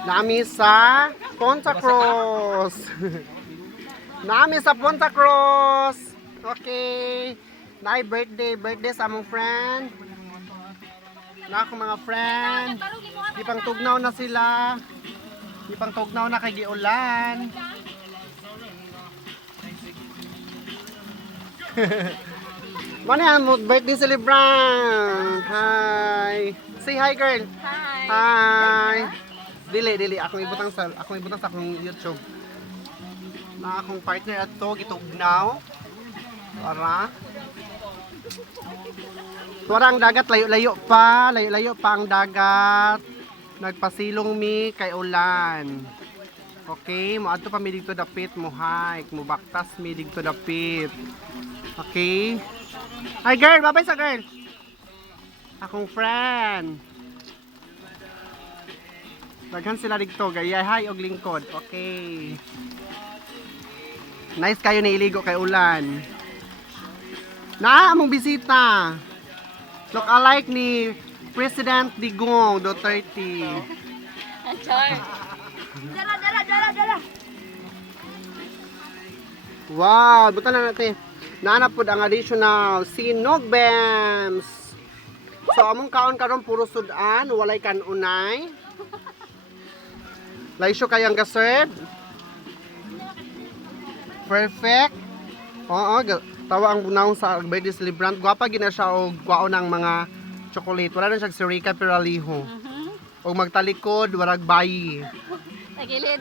Nami sa Ponta Cruz. Nami sa Ponta Cruz. Okay. Nay birthday sa among friend. Na ako mga friend. Di pang tugnaw na sila. Di pang tugnaw na kay giulan. Mano yan mo birthday celebrant. Hi. Say hi girl. Hi. Hi. Dili akong ibutang sa akong YouTube. Na akong partner ato gitugnaw. Tuwara ang dagat layo-layo pa ang dagat. Nagpasilong mi kay ulan. Okay, moadto pa mi dito dapit mo hike, mo baktas mi dito dapit. Okay? Hi girl, babay sa girl. Akong friend. Daghan sila dito, gayay hi og lingkod. Okay. Nice kayo na iligo kay ulan. Na among bisita. Look alike ni President Digong Duterte. Char. Dala. Wow, buta na natin. Naanap po ang additional sinog bems. So among kaon karon puro sudan, walay kanunay. Laisyo kayang gaserve. Perfect. Oo, tawa ang bunawon sa birthday celebrant. Gwapa gina siya og kwaon ng mga chocolate. Wala na siya si Rica Peraliho. Og magtalikod, warag bayi. Tagilid.